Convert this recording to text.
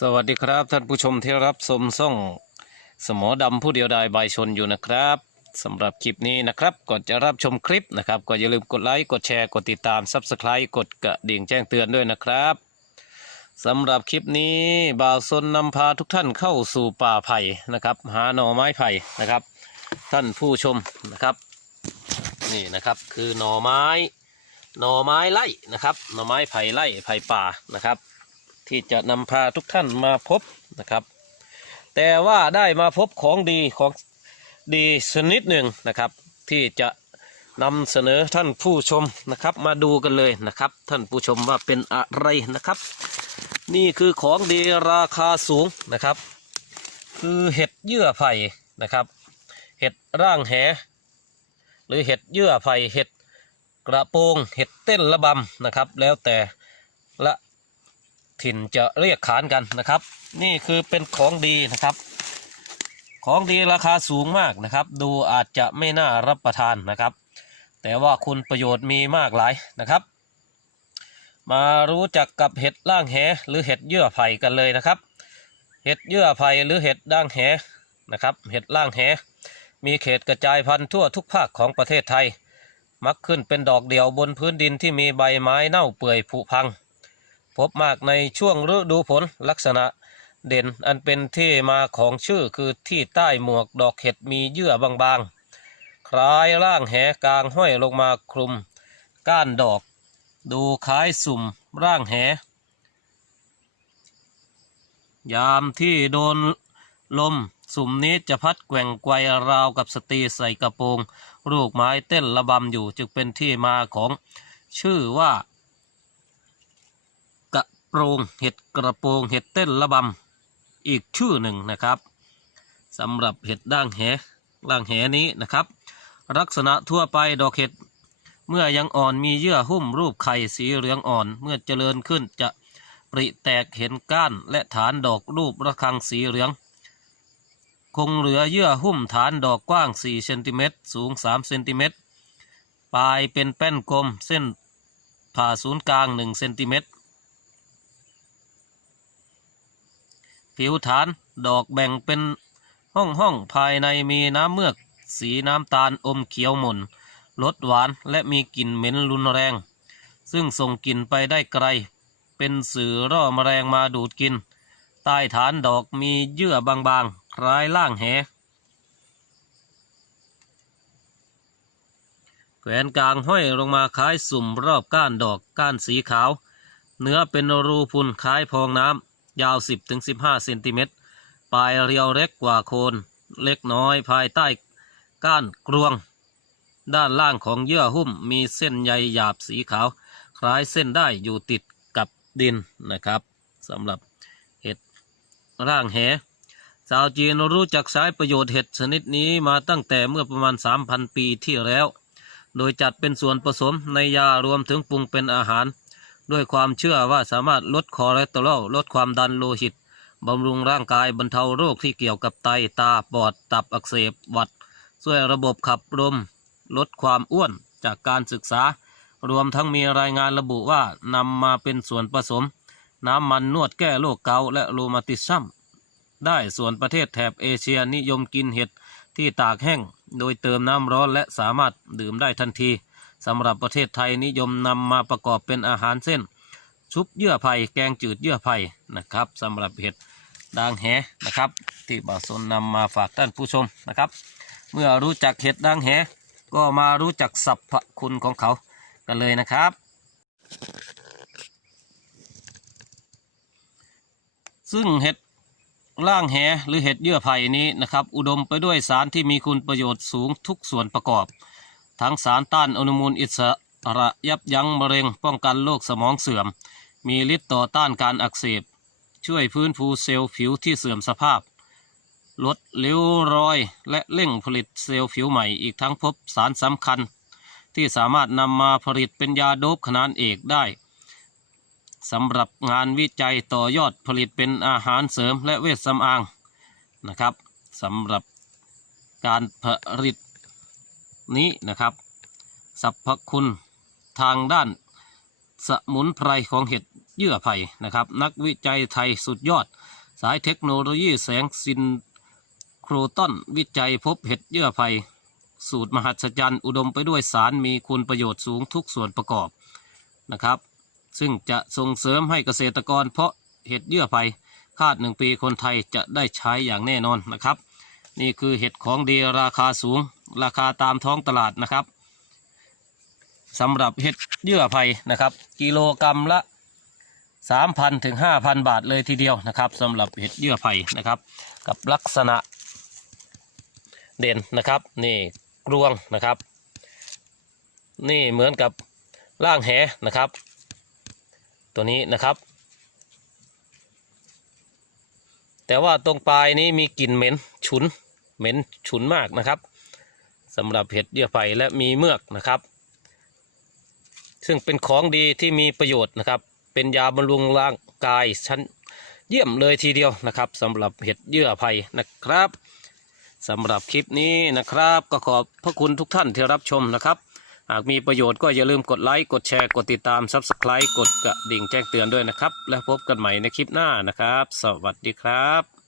สวัสดีครับ ท่านผู้ชมที่รับชมส่องสมอดำผู้เดียวดายบายชนอยู่นะครับสำหรับคลิปนี้นะครับ ก่อนจะรับชมคลิปนะครับ ก็อย่าลืมกดไลค์กดแชร์กดติดตาม Subscribe กดกระดิ่งแจ้งเตือนด้วยนะครับสำหรับคลิปนี้บ่าวซนนำพาทุกท่านเข้าสู่ป่าไผ่นะครับ หาหน่อไม้ไผ่นะครับ ท่านผู้ชมนะครับ นี่นะครับคือหน่อไม้ หน่อไม้ไล่นะครับ หน่อไม้ไผ่ไล่ไผ่ป่านะครับ ที่จะนำพาทุกท่านมาพบนะครับ แต่ว่าได้มาพบของดีของดีชนิดหนึ่งนะครับ ที่จะนำเสนอท่านผู้ชมนะครับ มาดูกันเลยนะครับ ท่านผู้ชมว่าเป็นอะไรนะครับ นี่คือของดีราคาสูงนะครับ คือเห็ดเยื่อไผ่นะครับ เห็ดร่างแห หรือเห็ดเยื่อไผ่เห็ดกระโปงเห็ดเต้นระบำนะครับ แล้วแต่ ถิ่นจะเรียกขานกันนะครับ นี่คือเป็นของดีนะครับ ของดีราคาสูงมากนะครับ ดูอาจจะไม่น่ารับประทานนะครับ แต่ว่าคุณประโยชน์มีมากหลายนะครับ มารู้จักกับเห็ดล่างแหหรือเห็ดเยื่อไผ่กันเลยนะครับ เห็ดเยื่อไผ่หรือเห็ดด่างแหนะครับเห็ดล่างแหมีเขตกระจายพันธุ์ทั่วทุกภาคของประเทศไทย มักขึ้นเป็นดอกเดี่ยวบนพื้นดินที่มีใบไม้เน่าเปื่อยผุพัง พบมากในช่วงฤดูฝนลักษณะเด่นอันเป็นที่มาของชื่อคือที่ใต้หมวกดอกเห็ดมีเยื่อบางๆ คล้ายร่างแหกลางห้อยลงมาคลุม ก้านดอก ดูคล้ายสุ่มร่างแห ยามที่โดนลมสุ่มนี้จะพัดแกว่งไกวราวกับสตรีใส่กระโปรง ลูกไม้เต้นระบำอยู่จึงเป็นที่มาของชื่อว่า โปรงเห็ดกระโปรงเห็ดเต้นระบำอีกชื่อหนึ่งนะครับสำหรับเห็ดด่างแหด่างแหนี้นะครับ ลักษณะทั่วไปดอกเห็ด เมื่อยังอ่อนมีเยื่อหุ้มรูปไข่สีเหลืองอ่อน เมื่อเจริญขึ้นจะปริแตกเห็นก้านและฐานดอกรูประฆังสีเหลือง คงเหลือเยื่อหุ้มฐานดอกกว้าง 4 เซนติเมตรสูง 3 เซนติเมตรปลายเป็นแป้นกลมเส้นผ่าศูนย์กลาง 1 เซนติเมตร ผิวฐานดอกแบ่งเป็นห้องห้องภายในมีน้ำเมือก สีน้ำตาลอมเขียวหม่นรสหวานและมีกลิ่นเหม็นรุนแรง ซึ่งส่งกลิ่นไปได้ไกล เป็นสื่อร่อแมลงมาดูดกิน ใต้ฐานดอกมีเยื่อบางๆ คล้ายล่างแหแขวนกลางห้อยลงมาคล้ายสุ่มรอบก้านดอกก้านสีขาว เนื้อเป็นรูพุนคล้ายพองน้ำ ยาว 10-15เซนติเมตรปลายเรียวเล็กกว่าโคนเล็กน้อยภายใต้ก้านกรวง ด้านล่างของเยื่อหุ้มมีเส้นใยหยาบสีขาว คล้ายเส้นได้อยู่ติดกับดินนะครับสำหรับเห็ดร่างแหชาวจีนรู้จักใช้ประโยชน์เห็ดชนิดนี้มาตั้งแต่เมื่อประมาณ 3,000 ปีที่แล้ว โดยจัดเป็นส่วนผสมในยารวมถึงปรุงเป็นอาหาร ด้วยความเชื่อว่าสามารถลดคอเลสเตอรอลลดความดันโลหิตบำรุงร่างกายบรรเทาโรคที่เกี่ยวกับไตตาปอดตับอักเสบหวัด ช่วยระบบขับลมลดความอ้วนจากการศึกษา รวมทั้งมีรายงานระบุว่านำมาเป็นส่วนผสม น้ำมันนวดแก้โรคเกาต์และโรมาติซัมได้ส่วนประเทศแถบเอเชียนิยมกินเห็ดที่ตากแห้ง โดยเติมน้ำร้อนและสามารถดื่มได้ทันที สำหรับประเทศไทยนิยมนำมาประกอบเป็นอาหารเส้น ชุบเยื่อไผ่แกงจืดเยื่อไผ่นะครับสำหรับเห็ดด่างแหนะครับ ที่บ่าวสนนำมาฝากท่านผู้ชมนะครับ เมื่อรู้จักเห็ดด่างแหก็มารู้จักสรรพคุณของเขากันเลยนะครับ ซึ่งเห็ดล่างแหหรือเห็ดเยื่อไผ่นี้นะครับ อุดมไปด้วยสารที่มีคุณประโยชน์สูงทุกส่วนประกอบ ทั้งสารต้านอนุมูลอิสระยับยั้งมะเร็งป้องกันโรคสมองเสื่อม มีฤทธิ์ต่อต้านการอักเสบ ช่วยฟื้นฟูเซลล์ผิวที่เสื่อมสภาพ ลดริ้วรอยและเร่งผลิตเซลล์ผิวใหม่อีกทั้งพบสารสำคัญ ที่สามารถนำมาผลิตเป็นยาโดบขนาดเอกได้สำหรับงานวิจัยต่อยอดผลิตเป็นอาหารเสริมและเวชสำอางนะครับสำหรับการผลิต นี้นะครับสรรพคุณทางด้านสมุนไพรของเห็ดเยื่อไผ่นะครับ นักวิจัยไทยสุดยอด สายเทคโนโลยีแสงซินโครตอนวิจัยพบเห็ดเยื่อไผ่สูตรมหัศจรรย์อุดมไปด้วยสารมีคุณประโยชน์สูงทุกส่วนประกอบนะครับ ซึ่งจะส่งเสริมให้เกษตรกรเพาะเห็ดเยื่อไผ่คาดหนึ่งปีคนไทยจะได้ใช้อย่างแน่นอนนะครับ นี่คือเห็ดของดีราคาสูง ราคาตามท้องตลาดนะครับสำหรับเห็ดเยื่อไผ่นะครับ กิโลกรรัมละ 3,000ถึง5,000 บาทเลยทีเดียวนะครับสำหรับเห็ดเยื่อไผ่นะครับ กับลักษณะเด่นนะครับ นี่กรวงนะครับ นี่เหมือนกับร่างแหนะครับ ตัวนี้นะครับ แต่ว่าตรงปลายนี้มีกลิ่นเหม็นฉุน เหม็นฉุนมากนะครับ สำหรับเห็ดเยื่อไผ่และมีเมือกนะครับ ซึ่งเป็นของดีที่มีประโยชน์นะครับ เป็นยาบำรุงร่างกายชั้นเยี่ยมเลยทีเดียวนะครับสำหรับเห็ดเยื่อไผ่นะครับสำหรับคลิปนี้นะครับ ก็ขอบพระคุณทุกท่านที่รับชมนะครับ หากมีประโยชน์ก็อย่าลืมกดไลค์กดแชร์กดติดตาม Subscribe กดกระดิ่งแจ้งเตือนด้วยนะครับ และพบกันใหม่ในคลิปหน้านะครับ สวัสดีครับ